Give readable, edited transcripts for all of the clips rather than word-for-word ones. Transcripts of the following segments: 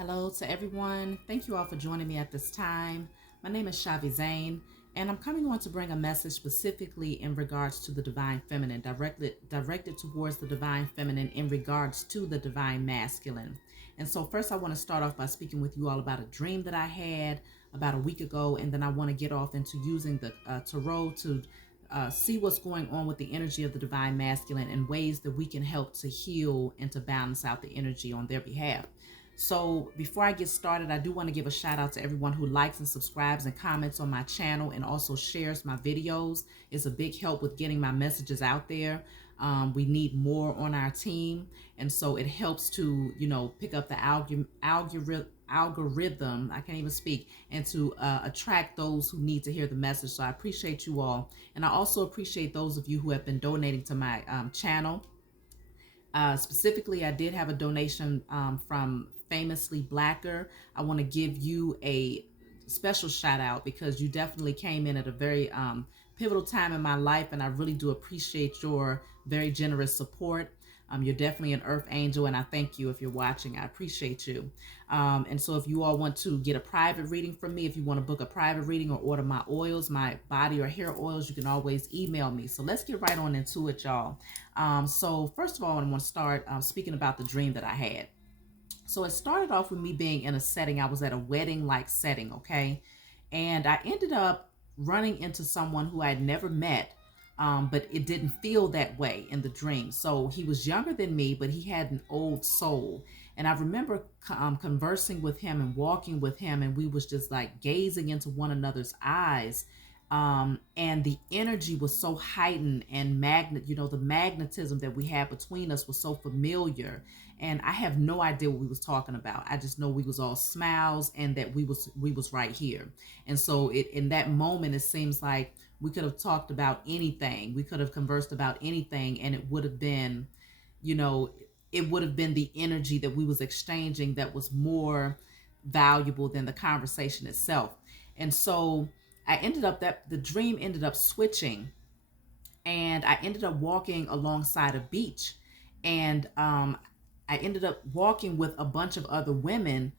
Hello to everyone. Thank you all for joining me at this time. My name is Shavi Zane, and I'm coming on to bring a message specifically in regards to the divine feminine, directed towards the divine feminine in regards to the divine masculine. And so, first, I want to start off by speaking with you all about a dream that I had about a week ago, and then I want to get off into using the tarot to see what's going on with the energy of the divine masculine and ways that we can help to heal and to balance out the energy on their behalf. So before I get started, I do want to give a shout out to everyone who likes and subscribes and comments on my channel and also shares my videos. It's a big help with getting my messages out there. We need more on our team. And so it helps to, pick up the algorithm, I can't even speak, and to attract those who need to hear the message. So I appreciate you all. And I also appreciate those of you who have been donating to my channel. Specifically, I did have a donation from Famously Blacker. I want to give you a special shout out because you definitely came in at a very pivotal time in my life, and I really do appreciate your very generous support. You're definitely an earth angel, and I thank you if you're watching. I appreciate you. And so if you all want to get a private reading from me, if you want to book a private reading or order my oils, my body or hair oils, you can always email me. So let's get right on into it, y'all. So first of all, I want to start speaking about the dream that I had. So it started off with me being in a setting. I was at a wedding-like setting, okay? And I ended up running into someone who I had never met, but it didn't feel that way in the dream. So he was younger than me, but he had an old soul. And I remember conversing with him and walking with him, and we was just like gazing into one another's eyes. And the energy was so heightened and the magnetism that we had between us was so familiar. And I have no idea what we was talking about. I just know we was all smiles and that we was right here. And so in that moment, it seems like we could have talked about anything. We could have conversed about anything, and it would have been, it would have been the energy that we was exchanging that was more valuable than the conversation itself. And so the dream ended up switching, and I ended up walking alongside a beach, and I ended up walking with a bunch of other women,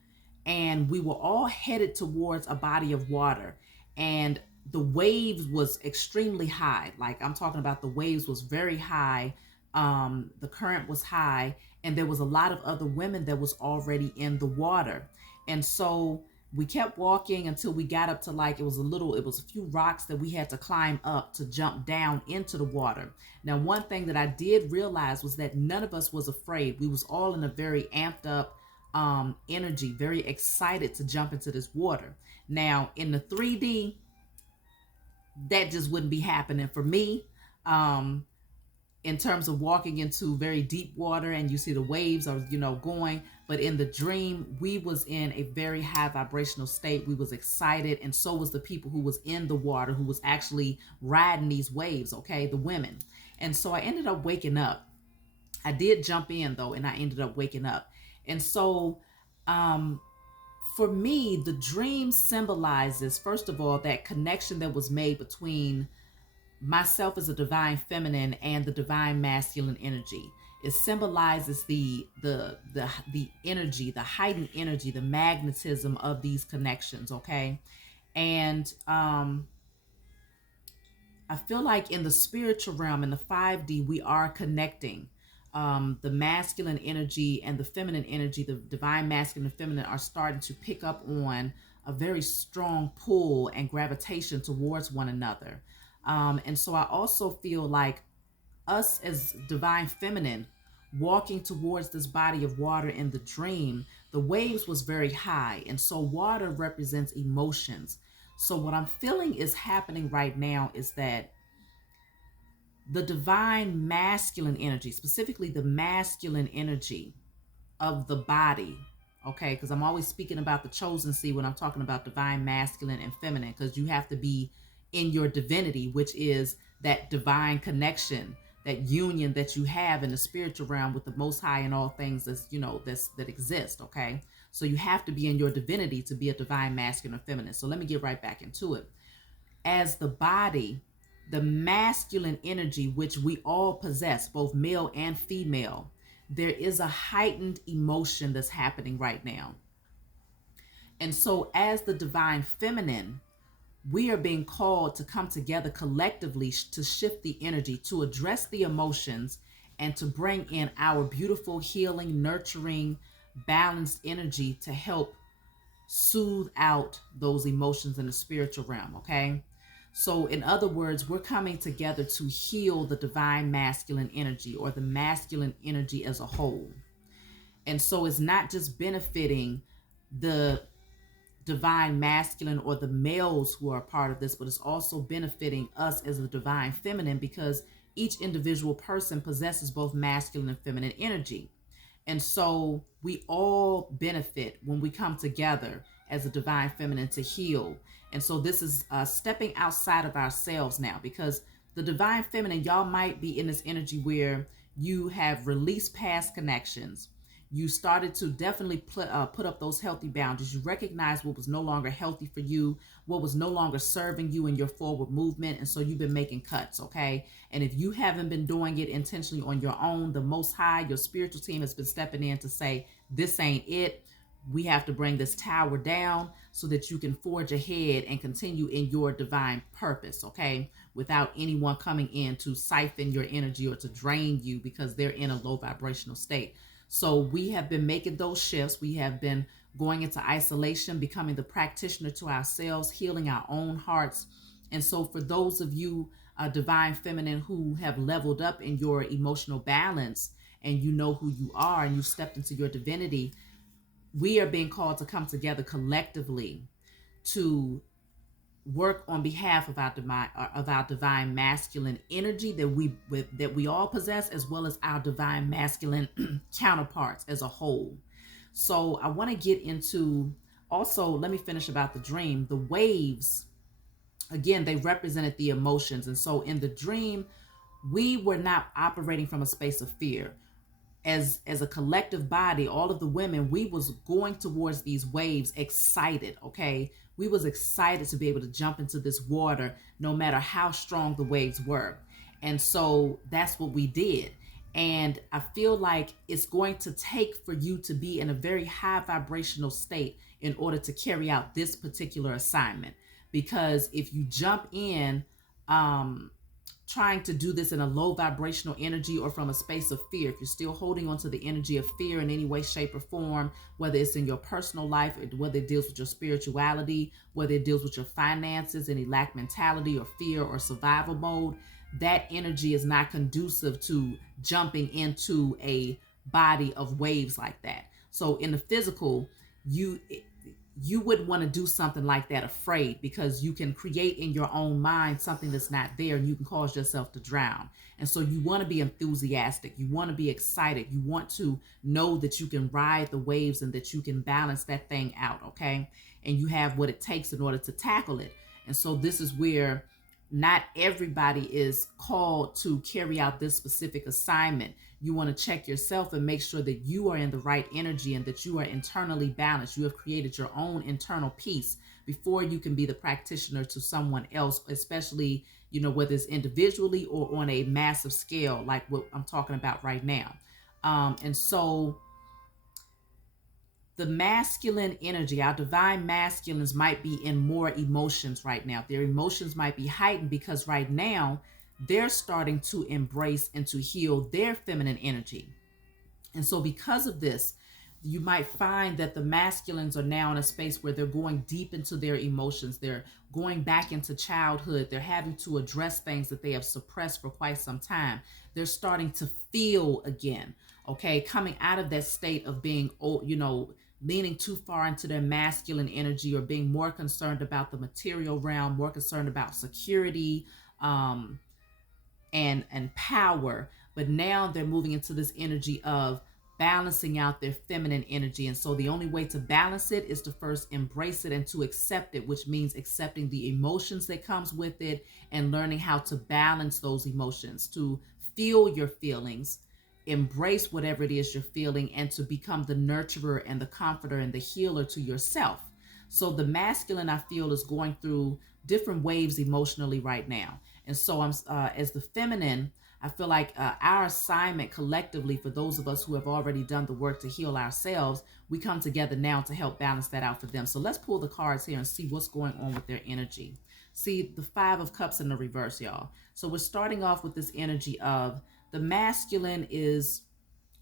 and we were all headed towards a body of water, and the waves was extremely high. Like, I'm talking about, the waves was very high. The current was high, and there was a lot of other women that was already in the water. And so we kept walking until we got up to, like, it was a few rocks that we had to climb up to jump down into the water. Now, one thing that I did realize was that none of us was afraid. We was all in a very amped up energy, very excited to jump into this water. Now, in the 3D, that just wouldn't be happening for me. In terms of walking into very deep water and you see the waves are, going. But in the dream, we was in a very high vibrational state. We was excited, and so was the people who was in the water, who was actually riding these waves, okay, the women. And so I ended up waking up. I did jump in though, and I ended up waking up. And so for me, the dream symbolizes, first of all, that connection that was made between myself as a divine feminine and the divine masculine energy. It symbolizes the energy, the heightened energy, the magnetism of these connections, okay? And I feel like in the spiritual realm, in the 5D, we are connecting. The masculine energy and the feminine energy, the divine masculine and feminine, are starting to pick up on a very strong pull and gravitation towards one another. And so I also feel like us as divine feminine walking towards this body of water in the dream, the waves was very high. And so water represents emotions. So what I'm feeling is happening right now is that the divine masculine energy, specifically the masculine energy of the body, okay, because I'm always speaking about the chosen seed when I'm talking about divine masculine and feminine, because you have to be in your divinity, which is that divine connection, that union that you have in the spiritual realm with the Most High and all things that exist, okay? So you have to be in your divinity to be a divine masculine or feminine. So let me get right back into it. As the body, the masculine energy, which we all possess, both male and female, there is a heightened emotion that's happening right now. And so, as the divine feminine, we are being called to come together collectively to shift the energy, to address the emotions, and to bring in our beautiful, healing, nurturing, balanced energy to help soothe out those emotions in the spiritual realm. Okay. So, in other words, we're coming together to heal the divine masculine energy, or the masculine energy as a whole. And so, it's not just benefiting the divine masculine or the males who are a part of this, but it's also benefiting us as the divine feminine, because each individual person possesses both masculine and feminine energy. And so we all benefit when we come together as a divine feminine to heal. And so this is stepping outside of ourselves now, because the divine feminine, y'all might be in this energy where you have released past connections. You started to definitely put up those healthy boundaries. You recognize what was no longer healthy for you, what was no longer serving you in your forward movement. And so you've been making cuts, okay? And if you haven't been doing it intentionally on your own, the Most High, your spiritual team, has been stepping in to say, this ain't it. We have to bring this tower down so that you can forge ahead and continue in your divine purpose, okay? Without anyone coming in to siphon your energy or to drain you because they're in a low vibrational state. So we have been making those shifts. We have been going into isolation, becoming the practitioner to ourselves, healing our own hearts. And so for those of you, divine feminine, who have leveled up in your emotional balance, and you know who you are and you stepped into your divinity, we are being called to come together collectively to work on behalf of our divine masculine energy that we all possess, as well as our divine masculine counterparts as a whole. So I want to get into, also, let me finish about the dream. The waves, again, they represented the emotions. And so in the dream, we were not operating from a space of fear. As a collective body, all of the women, we was going towards these waves excited, okay? We was excited to be able to jump into this water no matter how strong the waves were. And so that's what we did. And I feel like it's going to take for you to be in a very high vibrational state in order to carry out this particular assignment. Because if you jump in, trying to do this in a low vibrational energy or from a space of fear, if you're still holding on to the energy of fear in any way, shape, or form, whether it's in your personal life, whether it deals with your spirituality, whether it deals with your finances, any lack mentality or fear or survival mode, that energy is not conducive to jumping into a body of waves like that. So in the physical, you wouldn't want to do something like that afraid, because you can create in your own mind something that's not there, and you can cause yourself to drown. And so you want to be enthusiastic. You want to be excited. You want to know that you can ride the waves and that you can balance that thing out, okay? And you have what it takes in order to tackle it. And so this is where not everybody is called to carry out this specific assignment. You want to check yourself and make sure that you are in the right energy and that you are internally balanced. You have created your own internal peace before you can be the practitioner to someone else, especially, whether it's individually or on a massive scale, like what I'm talking about right now. And so the masculine energy, our divine masculines, might be in more emotions right now. Their emotions might be heightened because right now they're starting to embrace and to heal their feminine energy. And so because of this, you might find that the masculines are now in a space where they're going deep into their emotions. They're going back into childhood. They're having to address things that they have suppressed for quite some time. They're starting to feel again, okay? Coming out of that state of being, leaning too far into their masculine energy, or being more concerned about the material realm, more concerned about security, and power. But now they're moving into this energy of balancing out their feminine energy. And so the only way to balance it is to first embrace it and to accept it, which means accepting the emotions that comes with it and learning how to balance those emotions, to feel your feelings, embrace whatever it is you're feeling, and to become the nurturer and the comforter and the healer to yourself. So the masculine, I feel, is going through different waves emotionally right now. And so I'm as the feminine, I feel like our assignment collectively, for those of us who have already done the work to heal ourselves, we come together now to help balance that out for them. So let's pull the cards here and see what's going on with their energy. See the Five of Cups in the reverse, y'all. So we're starting off with this energy of the masculine is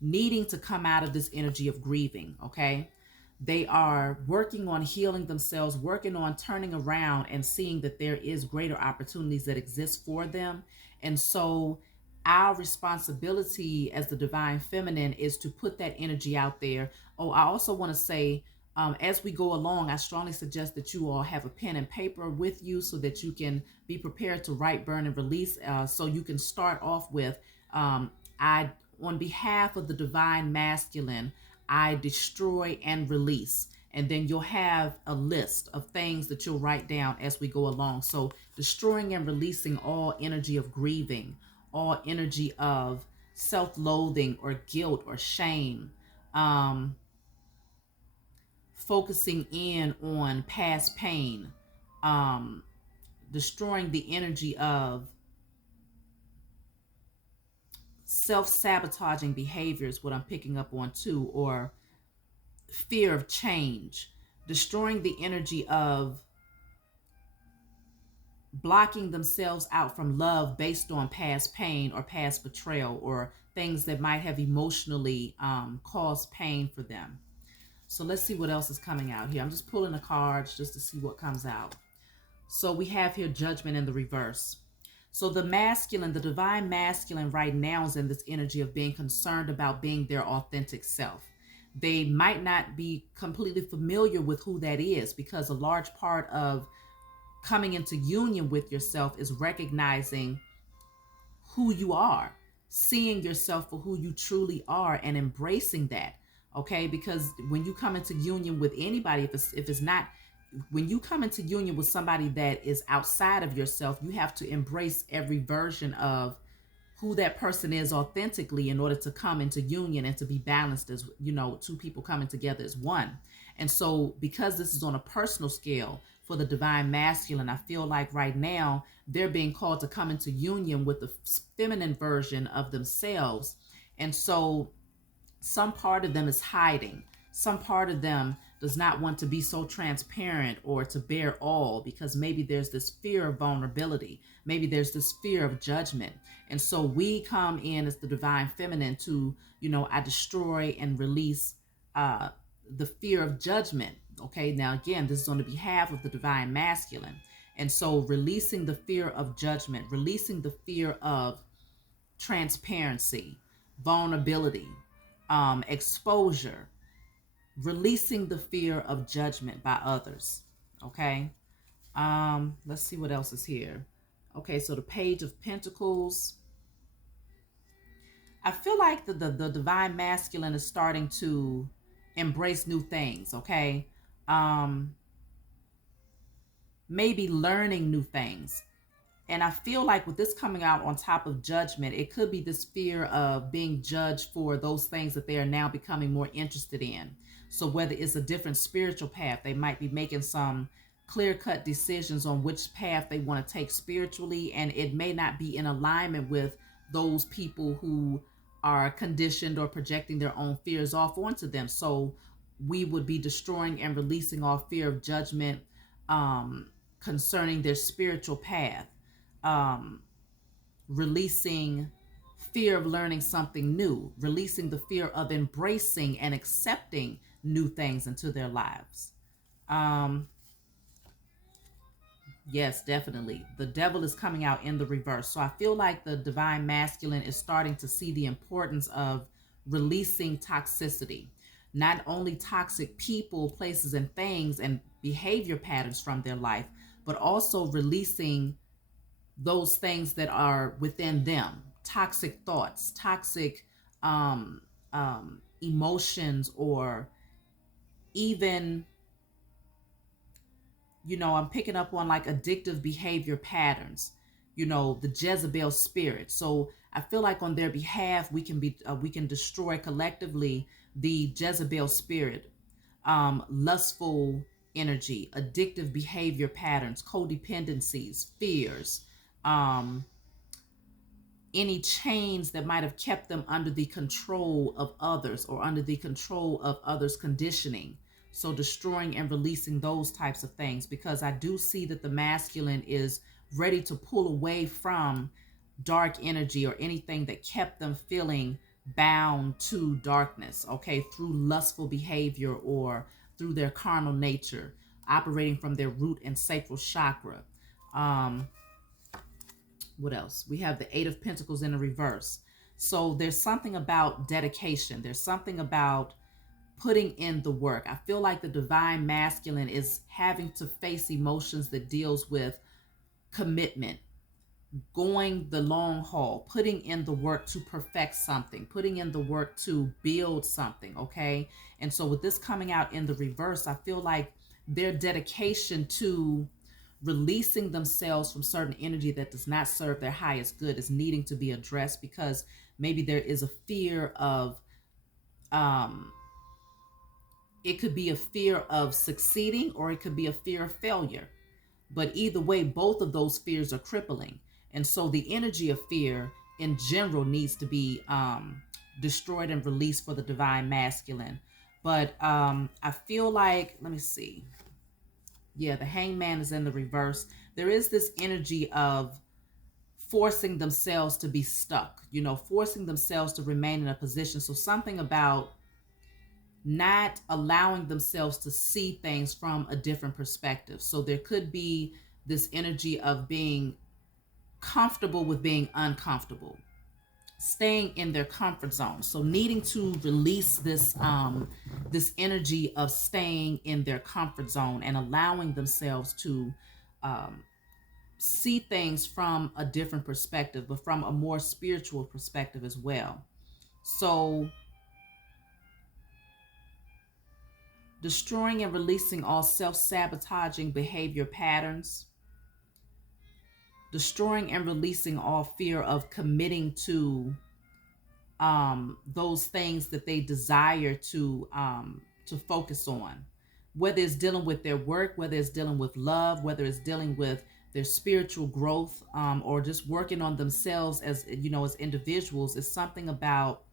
needing to come out of this energy of grieving, okay? They are working on healing themselves, working on turning around and seeing that there is greater opportunities that exist for them. And so our responsibility as the divine feminine is to put that energy out there. Oh, I also want to say, as we go along, I strongly suggest that you all have a pen and paper with you so that you can be prepared to write, burn, and release. So you can start off with, I, on behalf of the divine masculine, I destroy and release. And then you'll have a list of things that you'll write down as we go along. So destroying and releasing all energy of grieving, all energy of self-loathing or guilt or shame, focusing in on past pain, destroying the energy of self-sabotaging behaviors, what I'm picking up on too, or fear of change, destroying the energy of blocking themselves out from love based on past pain or past betrayal or things that might have emotionally caused pain for them. So let's see what else is coming out here. I'm just pulling the cards just to see what comes out. So we have here Judgment in the reverse. So the masculine, the divine masculine right now is in this energy of being concerned about being their authentic self. They might not be completely familiar with who that is, because a large part of coming into union with yourself is recognizing who you are, seeing yourself for who you truly are and embracing that. Okay, because when you come into union with anybody, if it's not, when you come into union with somebody that is outside of yourself, you have to embrace every version of who that person is authentically in order to come into union and to be balanced as, you know, two people coming together as one. And so because this is on a personal scale for the divine masculine, I feel like right now they're being called to come into union with the feminine version of themselves. And so some part of them is hiding. Some part of them does not want to be so transparent or to bear all, because maybe there's this fear of vulnerability. Maybe there's this fear of judgment. And so we come in as the divine feminine to, you know, I destroy and release the fear of judgment. Okay, now again, this is on the behalf of the divine masculine. And so releasing the fear of judgment, releasing the fear of transparency, vulnerability, exposure, releasing the fear of judgment by others. Okay. Let's see what else is here. Okay, so the Page of Pentacles. I feel like the divine masculine is starting to embrace new things. Okay. Maybe learning new things. And I feel like with this coming out on top of judgment, it could be this fear of being judged for those things that they are now becoming more interested in. So whether it's a different spiritual path, they might be making some clear-cut decisions on which path they want to take spiritually, and it may not be in alignment with those people who are conditioned or projecting their own fears off onto them. So we would be destroying and releasing all fear of judgment concerning their spiritual path. Releasing fear of learning something new, releasing the fear of embracing and accepting new things into their lives. Yes, definitely. The Devil is coming out in the reverse. So I feel like the divine masculine is starting to see the importance of releasing toxicity. Not only toxic people, places, and things and behavior patterns from their life, but also releasing those things that are within them, toxic thoughts, toxic emotions, or even, you know, I'm picking up on like addictive behavior patterns, you know, the Jezebel spirit. So I feel like on their behalf, we can destroy collectively the Jezebel spirit, lustful energy, addictive behavior patterns, codependencies, fears, any chains that might have kept them under the control of others or under the control of others' conditioning. So destroying and releasing those types of things, because I do see that the masculine is ready to pull away from dark energy or anything that kept them feeling bound to darkness, okay, through lustful behavior or through their carnal nature, operating from their root and sacral chakra. Um, what else? We have the Eight of Pentacles in the reverse. So there's something about dedication. There's something about putting in the work. I feel like the divine masculine is having to face emotions that deals with commitment, going the long haul, putting in the work to perfect something, putting in the work to build something, okay? And so with this coming out in the reverse, I feel like their dedication to releasing themselves from certain energy that does not serve their highest good is needing to be addressed, because maybe there is a fear of it could be a fear of succeeding, or it could be a fear of failure. But either way, both of those fears are crippling. And so the energy of fear in general needs to be destroyed and released for the divine masculine. But I feel like, let me see. Yeah, the Hangman is in the reverse. There is this energy of forcing themselves to be stuck, forcing themselves to remain in a position. So something about not allowing themselves to see things from a different perspective. So there could be this energy of being comfortable with being uncomfortable, staying in their comfort zone. So needing to release this energy of staying in their comfort zone and allowing themselves to see things from a different perspective, but from a more spiritual perspective as well. So destroying and releasing all self-sabotaging behavior patterns, destroying and releasing all fear of committing to those things that they desire to focus on, whether it's dealing with their work, whether it's dealing with love, whether it's dealing with their spiritual growth, or just working on themselves as as individuals. Is something about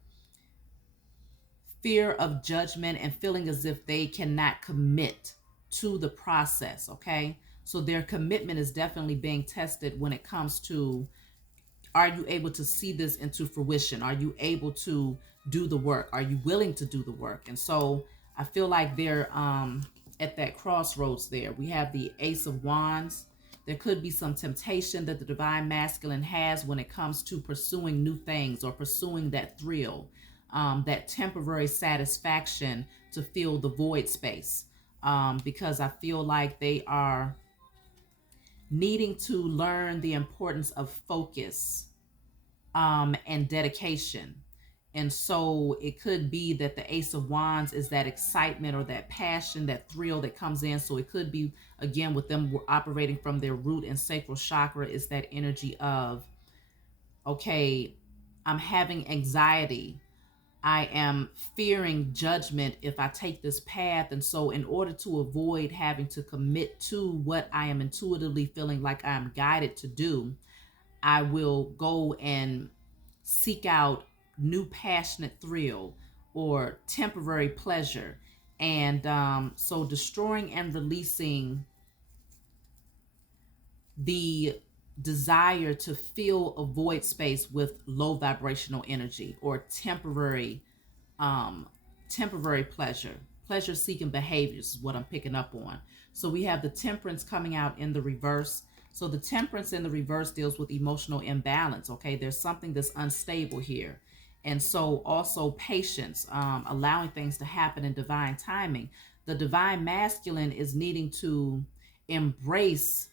fear of judgment and feeling as if they cannot commit to the process, okay? So their commitment is definitely being tested when it comes to, are you able to see this into fruition? Are you able to do the work? Are you willing to do the work? And so I feel like they're at that crossroads there. We have the Ace of Wands. There could be some temptation that the divine masculine has when it comes to pursuing new things or pursuing that thrill, that temporary satisfaction to fill the void space. Because I feel like they are needing to learn the importance of focus and dedication. And so it could be that the Ace of Wands is that excitement or that passion, that thrill that comes in. So it could be, again, with them operating from their root and sacral chakra, is that energy of, okay, I'm having anxiety. I am fearing judgment if I take this path. And so in order to avoid having to commit to what I am intuitively feeling like I'm guided to do, I will go and seek out new passionate thrill or temporary pleasure. And so destroying and releasing the desire to fill a void space with low vibrational energy or temporary pleasure seeking behaviors is what I'm picking up on. So we have the Temperance coming out in the reverse. So the Temperance in the reverse deals with emotional imbalance. Okay, there's something that's unstable here. And so also patience, allowing things to happen in divine timing. The divine masculine is needing to embrace,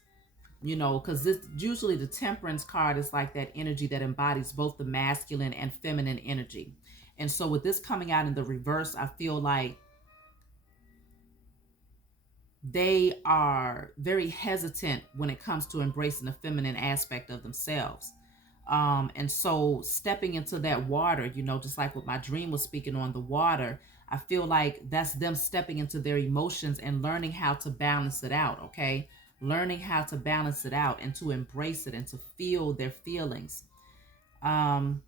because this usually the Temperance card is like that energy that embodies both the masculine and feminine energy. And so with this coming out in the reverse, I feel like they are very hesitant when it comes to embracing the feminine aspect of themselves. And so stepping into that water, just like what my dream was speaking on the water, I feel like that's them stepping into their emotions and learning how to balance it out, okay? Learning how to balance it out and to embrace it and to feel their feelings. Um,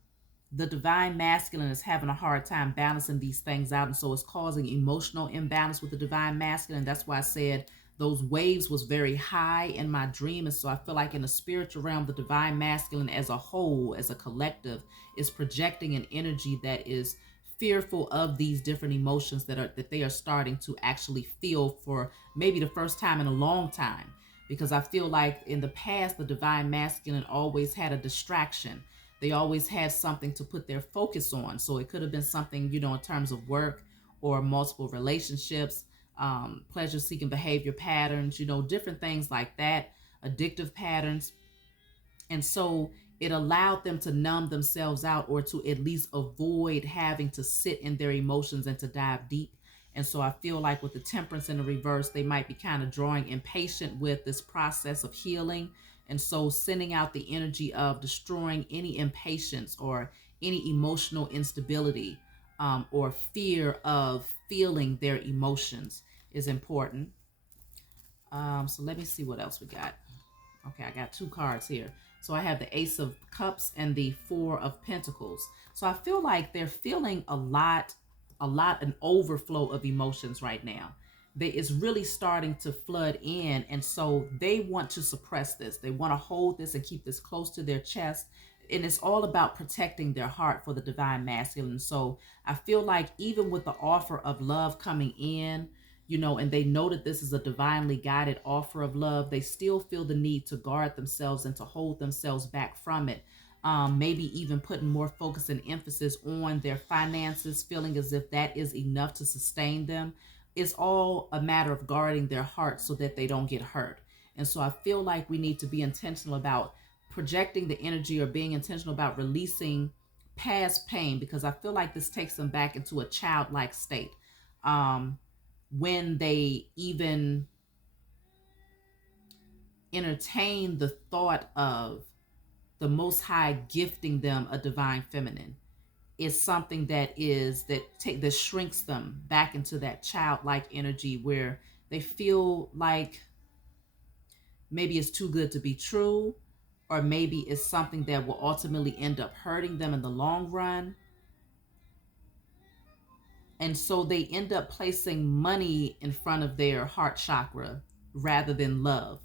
the divine masculine is having a hard time balancing these things out, and so it's causing emotional imbalance with the divine masculine. That's why I said those waves was very high in my dream. And so I feel like in the spiritual realm, the divine masculine as a whole, as a collective, is projecting an energy that is fearful of these different emotions that they are starting to actually feel for maybe the first time in a long time. Because I feel like in the past, the divine masculine always had a distraction. They always had something to put their focus on. So it could have been something, in terms of work or multiple relationships, pleasure seeking behavior patterns, different things like that, addictive patterns. And so it allowed them to numb themselves out, or to at least avoid having to sit in their emotions and to dive deep. And so I feel like with the temperance in the reverse, they might be kind of drawing impatient with this process of healing. And so sending out the energy of destroying any impatience or any emotional instability, or fear of feeling their emotions is important. So let me see what else we got. Okay, I got two cards here. So I have the Ace of Cups and the Four of Pentacles. So I feel like they're feeling an overflow of emotions right now. It's really starting to flood in. And so they want to suppress this. They want to hold this and keep this close to their chest. And it's all about protecting their heart for the divine masculine. So I feel like even with the offer of love coming in, and they know that this is a divinely guided offer of love, they still feel the need to guard themselves and to hold themselves back from it. Maybe even putting more focus and emphasis on their finances, feeling as if that is enough to sustain them. It's all a matter of guarding their heart so that they don't get hurt. And so I feel like we need to be intentional about projecting the energy, or being intentional about releasing past pain, because I feel like this takes them back into a childlike state. When they even entertain the thought of the Most High gifting them a divine feminine, is something that shrinks them back into that childlike energy, where they feel like maybe it's too good to be true, or maybe it's something that will ultimately end up hurting them in the long run. And so they end up placing money in front of their heart chakra rather than love.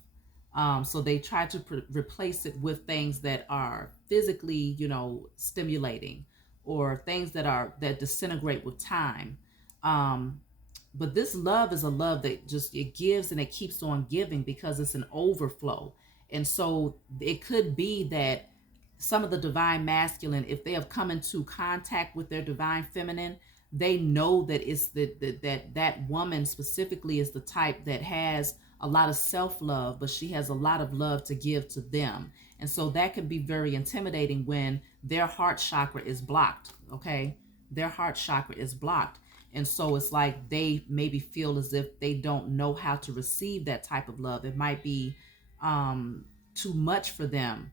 So they try to replace it with things that are physically, stimulating, or things that disintegrate with time. But this love is a love that just, it gives and it keeps on giving, because it's an overflow. And so it could be that some of the divine masculine, if they have come into contact with their divine feminine, they know that it's that woman specifically is the type that has a lot of self-love, but she has a lot of love to give to them. And so that can be very intimidating when their heart chakra is blocked. Okay, their heart chakra is blocked. And so it's like they maybe feel as if they don't know how to receive that type of love. It might be too much for them,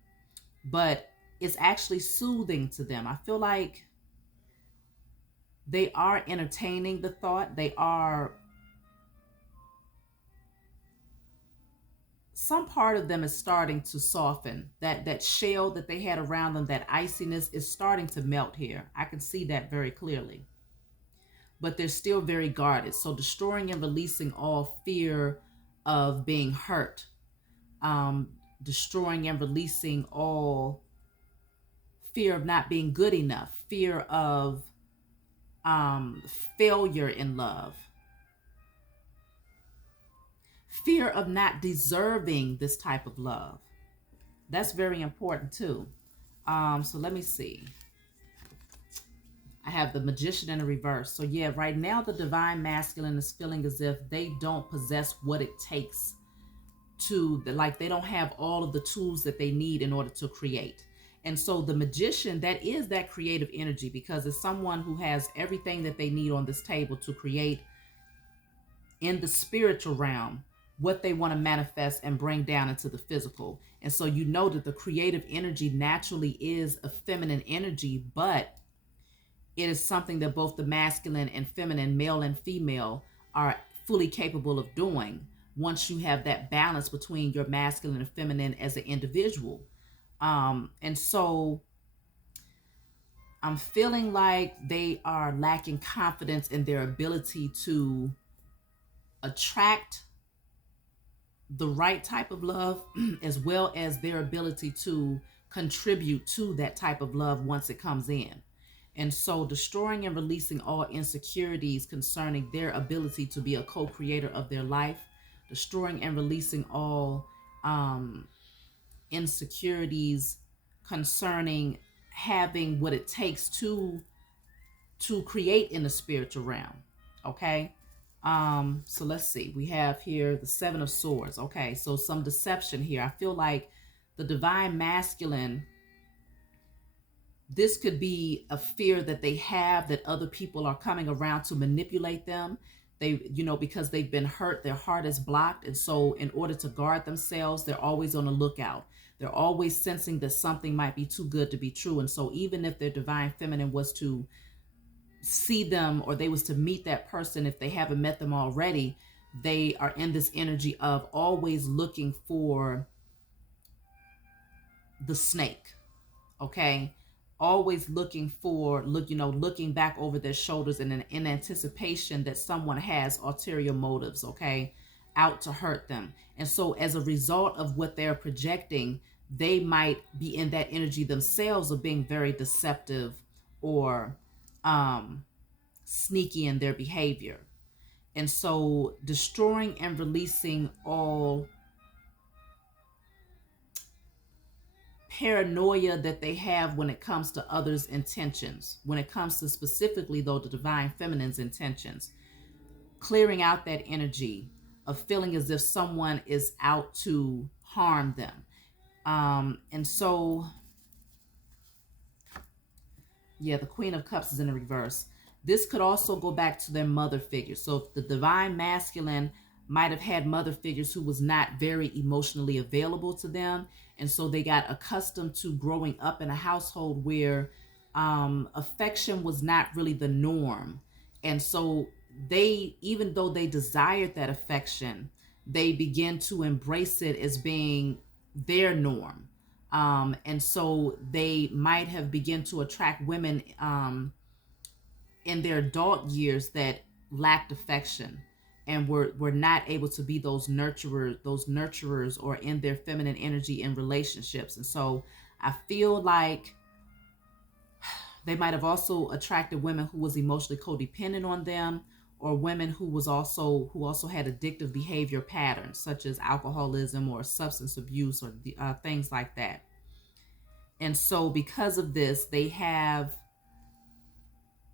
but it's actually soothing to them. I feel like they are entertaining the thought. Some part of them is starting to soften. That shell that they had around them, that iciness, is starting to melt here. I can see that very clearly. But they're still very guarded. So destroying and releasing all fear of being hurt. Destroying and releasing all fear of not being good enough. Fear of failure in love. Fear of not deserving this type of love. That's very important too. So let me see. I have the Magician in the reverse. So yeah, right now the divine masculine is feeling as if they don't possess what it takes they don't have all of the tools that they need in order to create. And so the Magician, that is that creative energy, because it's someone who has everything that they need on this table to create in the spiritual realm what they want to manifest and bring down into the physical. And so that the creative energy naturally is a feminine energy, but it is something that both the masculine and feminine, male and female, are fully capable of doing once you have that balance between your masculine and feminine as an individual. And so I'm feeling like they are lacking confidence in their ability to attract the right type of love, as well as their ability to contribute to that type of love once it comes in. And so, destroying and releasing all insecurities concerning their ability to be a co creator of their life, destroying and releasing all insecurities concerning having what it takes to create in the spiritual realm. Okay. So let's see. We have here the Seven of Swords. Okay, so some deception here. I feel like the divine masculine, this could be a fear that they have that other people are coming around to manipulate them. They, because they've been hurt, their heart is blocked. And so in order to guard themselves, they're always on the lookout. They're always sensing that something might be too good to be true. And so even if their divine feminine was to see them, or they was to meet that person, if they haven't met them already, they are in this energy of always looking for the snake. Okay, always looking for looking back over their shoulders in anticipation that someone has ulterior motives, okay, out to hurt them. And so as a result of what they're projecting, they might be in that energy themselves of being very deceptive or sneaky in their behavior. And so destroying and releasing all paranoia that they have when it comes to others' intentions, when it comes to specifically, though, the divine feminine's intentions, clearing out that energy of feeling as if someone is out to harm them. And so, yeah, the Queen of Cups is in the reverse. This could also go back to their mother figure. So if the divine masculine might have had mother figures who was not very emotionally available to them, and so they got accustomed to growing up in a household where affection was not really the norm. And so they, even though they desired that affection, they began to embrace it as being their norm. And so they might have begun to attract women in their adult years that lacked affection and were not able to be those nurturers or in their feminine energy in relationships. And so I feel like they might have also attracted women who was emotionally codependent on them, or women who also had addictive behavior patterns such as alcoholism or substance abuse or things like that. And so because of this,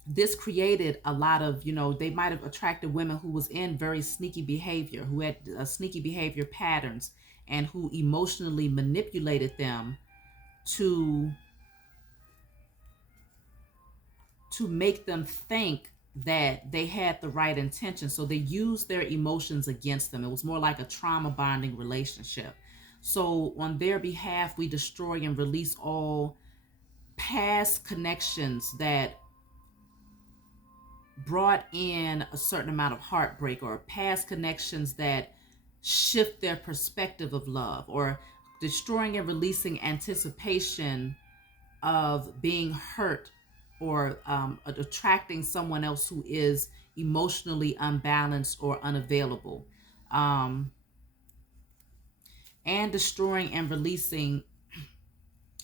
this created a lot of, they might have attracted women who was in very sneaky behavior, who had sneaky behavior patterns, and who emotionally manipulated them to make them think that they had the right intention. So they used their emotions against them. It was more like a trauma bonding relationship. So on their behalf, we destroy and release all past connections that brought in a certain amount of heartbreak, or past connections that shift their perspective of love, or destroying and releasing anticipation of being hurt, or attracting someone else who is emotionally unbalanced or unavailable, and destroying and releasing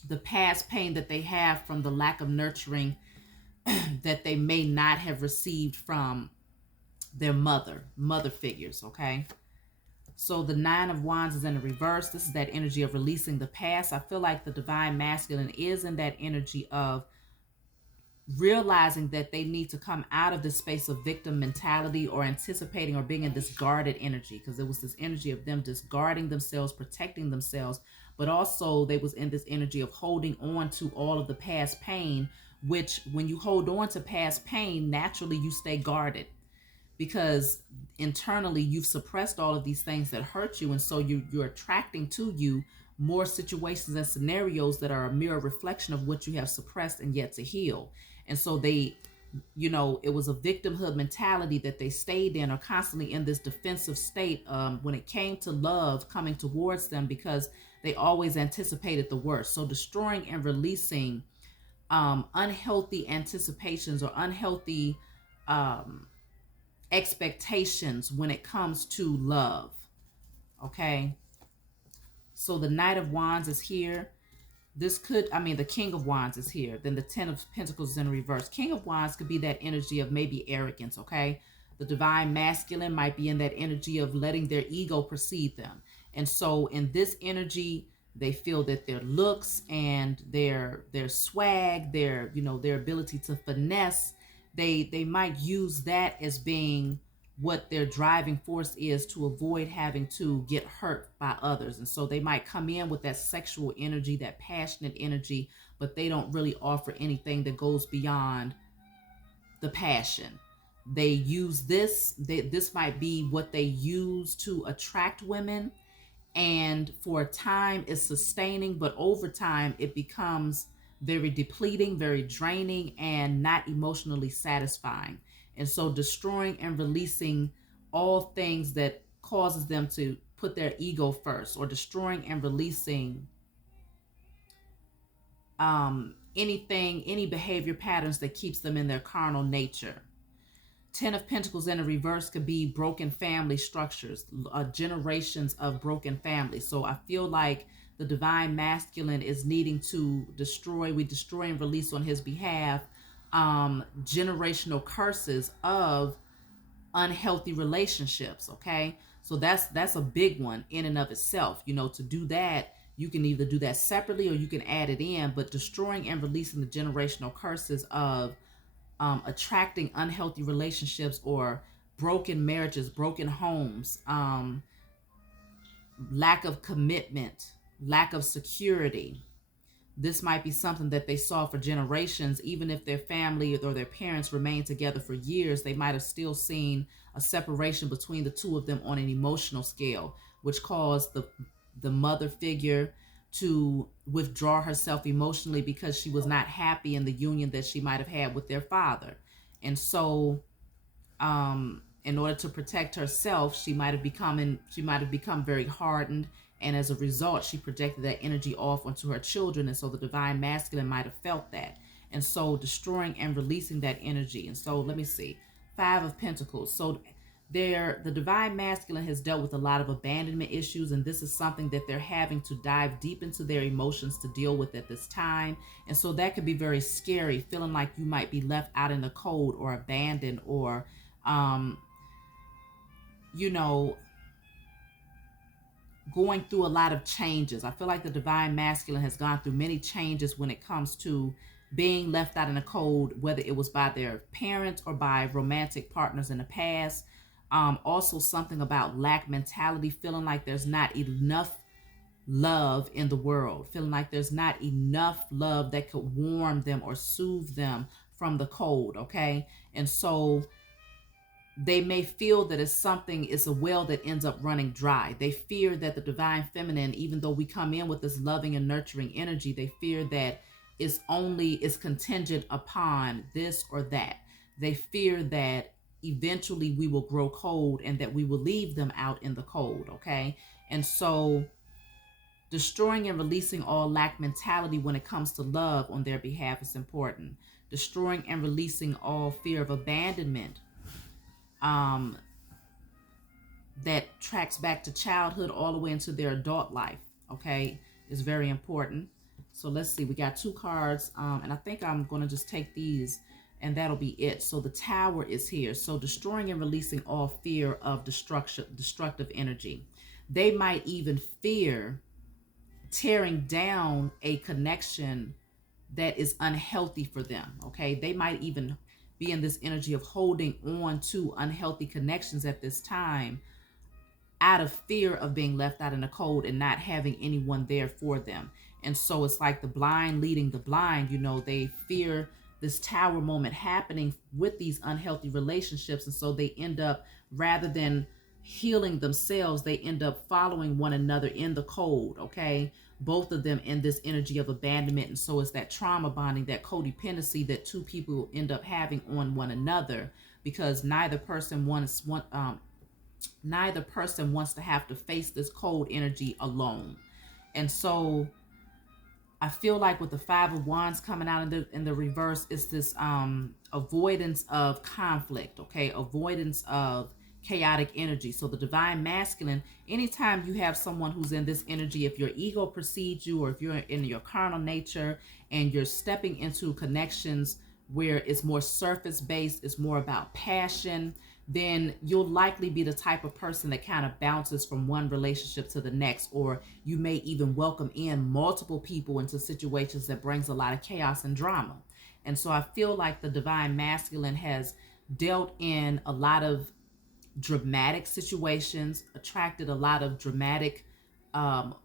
the past pain that they have from the lack of nurturing that they may not have received from their mother figures. Okay, so the Nine of Wands is in the reverse. This is that energy of releasing the past. I feel like the divine masculine is in that energy of realizing that they need to come out of this space of victim mentality, or anticipating, or being in this guarded energy, because it was this energy of them discarding themselves, protecting themselves, but also they was in this energy of holding on to all of the past pain, which when you hold on to past pain, naturally you stay guarded, because internally you've suppressed all of these things that hurt you. And so you're attracting to you more situations and scenarios that are a mirror reflection of what you have suppressed and yet to heal. And so they, it was a victimhood mentality that they stayed in, or constantly in this defensive state when it came to love coming towards them, because they always anticipated the worst. So destroying and releasing unhealthy anticipations or unhealthy um, expectations when it comes to love. Okay. So the Knight of Wands is here. This could, I mean, the King of Wands is here. Then the Ten of Pentacles is in reverse. King of Wands could be that energy of maybe arrogance, okay? The Divine Masculine might be in that energy of letting their ego precede them. And so in this energy, they feel that their looks and their swag, their, you know, their ability to finesse, they might use that as being what their driving force is to avoid having to get hurt by others. And so they might come in with that sexual energy, that passionate energy, but they don't really offer anything that goes beyond the passion. They use this, this might be what they use to attract women. And for a time it's sustaining, but over time it becomes very depleting, very draining, and not emotionally satisfying. And so destroying and releasing all things that causes them to put their ego first, or destroying and releasing anything, any behavior patterns that keeps them in their carnal nature. Ten of Pentacles in the reverse could be broken family structures, generations of broken families. So I feel like the Divine Masculine is needing to destroy, we destroy and release on his behalf, generational curses of unhealthy relationships. Okay. So that's a big one in and of itself. You know, to do that, you can either do that separately or you can add it in, but destroying and releasing the generational curses of attracting unhealthy relationships or broken marriages, broken homes, lack of commitment, lack of security. This might be something that they saw for generations. Even if their family or their parents remained together for years, they might have still seen a separation between the two of them on an emotional scale, which caused the mother figure to withdraw herself emotionally because she was not happy in the union that she might have had with their father. And so in order to protect herself, she might have become very hardened, and as a result she projected that energy off onto her children. And so the Divine Masculine might have felt that, and so destroying and releasing that energy. And so let me see, Five of Pentacles. So the Divine Masculine has dealt with a lot of abandonment issues, and this is something that they're having to dive deep into their emotions to deal with at this time. And so that could be very scary, feeling like you might be left out in the cold or abandoned, or you know, going through a lot of changes. I feel like the Divine Masculine has gone through many changes when it comes to being left out in the cold, whether it was by their parents or by romantic partners in the past. Also something about lack mentality, feeling like there's not enough love in the world, feeling like there's not enough love that could warm them or soothe them from the cold. Okay. And so they may feel that it's a well that ends up running dry. They fear that the Divine Feminine, even though we come in with this loving and nurturing energy, they fear that it's contingent upon this or that. They fear that eventually we will grow cold and that we will leave them out in the cold. Okay. And so destroying and releasing all lack mentality when it comes to love on their behalf is important. Destroying and releasing all fear of abandonment that tracks back to childhood all the way into their adult life, okay, is very important. So let's see, we got two cards, and I think I'm going to just take these and that'll be it. So the Tower is here. So destroying and releasing all fear of destructive energy. They might even fear tearing down a connection that is unhealthy for them, okay? They might even be in this energy of holding on to unhealthy connections at this time out of fear of being left out in the cold and not having anyone there for them. And so it's like the blind leading the blind. You know, they fear this Tower moment happening with these unhealthy relationships. And so they end up, rather than healing themselves, they end up following one another in the cold, okay? Both of them in this energy of abandonment. And so it's that trauma bonding, that codependency that two people end up having on one another, because neither person wants to have to face this cold energy alone. And so I feel like with the Five of Wands coming out in the reverse, it's this avoidance of conflict, okay? Avoidance of chaotic energy. So the divine masculine, anytime you have someone who's in this energy, if your ego precedes you, or if you're in your carnal nature and you're stepping into connections where it's more surface based, it's more about passion, then you'll likely be the type of person that kind of bounces from one relationship to the next, or you may even welcome in multiple people into situations that brings a lot of chaos and drama. And so I feel like the divine masculine has dealt in a lot of dramatic situations, attracted a lot of dramatic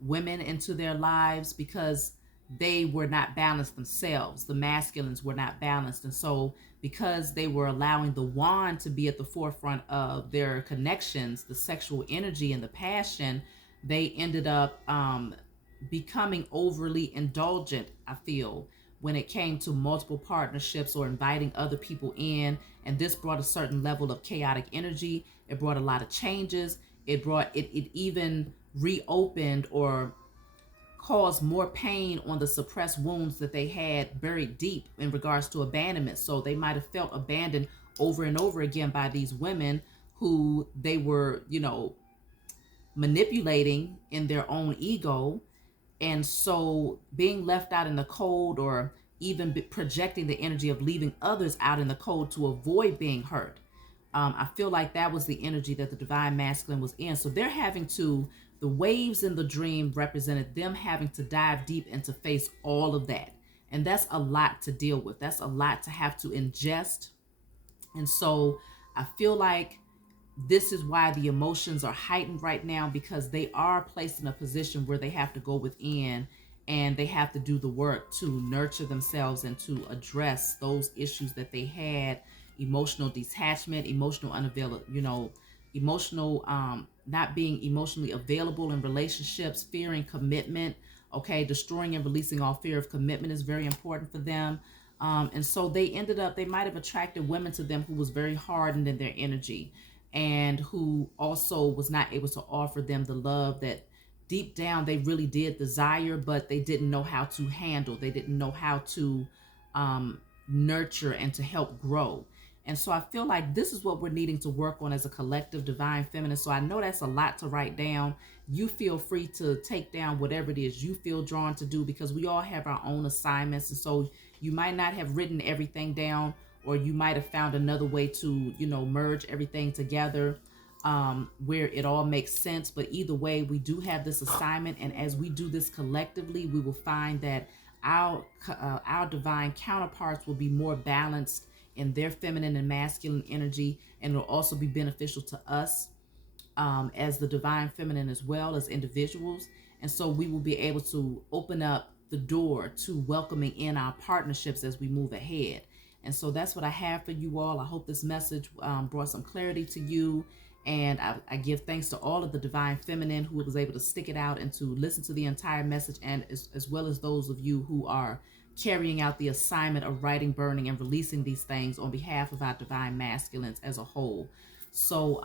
women into their lives because they were not balanced themselves. The masculines were not balanced. And so, because they were allowing the wand to be at the forefront of their connections, the sexual energy and the passion, they ended up becoming overly indulgent, I feel, when it came to multiple partnerships or inviting other people in. And this brought a certain level of chaotic energy. It brought a lot of changes. It even reopened or caused more pain on the suppressed wounds that they had buried deep in regards to abandonment. So they might have felt abandoned over and over again by these women who they were, manipulating in their own ego. And so being left out in the cold, or even projecting the energy of leaving others out in the cold to avoid being hurt. I feel like that was the energy that the divine masculine was in. So they're having to, the waves in the dream represented them having to dive deep and to face all of that. And that's a lot to deal with. That's a lot to have to ingest. And so I feel like this is why the emotions are heightened right now, because they are placed in a position where they have to go within and they have to do the work to nurture themselves and to address those issues that they had: emotional detachment, emotional unavailable, emotional not being emotionally available in relationships, fearing commitment. Okay, destroying and releasing all fear of commitment is very important for them. And so they might have attracted women to them who was very hardened in their energy, and who also was not able to offer them the love that deep down they really did desire, but they didn't know how to handle. They didn't know how to nurture and to help grow. And so I feel like this is what we're needing to work on as a collective divine feminine. So I know that's a lot to write down. You feel free to take down whatever it is you feel drawn to do, because we all have our own assignments. And so you might not have written everything down, or you might have found another way to, merge everything together where it all makes sense. But either way, we do have this assignment. And as we do this collectively, we will find that our divine counterparts will be more balanced in their feminine and masculine energy, and it'll also be beneficial to us as the divine feminine as well as individuals. And so we will be able to open up the door to welcoming in our partnerships as we move ahead. And so that's what I have for you all. I hope this message brought some clarity to you. And I give thanks to all of the divine feminine who was able to stick it out and to listen to the entire message, and as well as those of you who are carrying out the assignment of writing, burning, and releasing these things on behalf of our divine masculines as a whole. So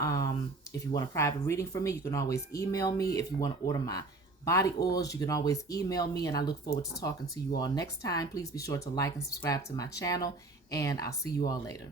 if you want a private reading from me, you can always email me. If you want to order my body oils, you can always email me. And I look forward to talking to you all next time. Please be sure to like and subscribe to my channel, and I'll see you all later.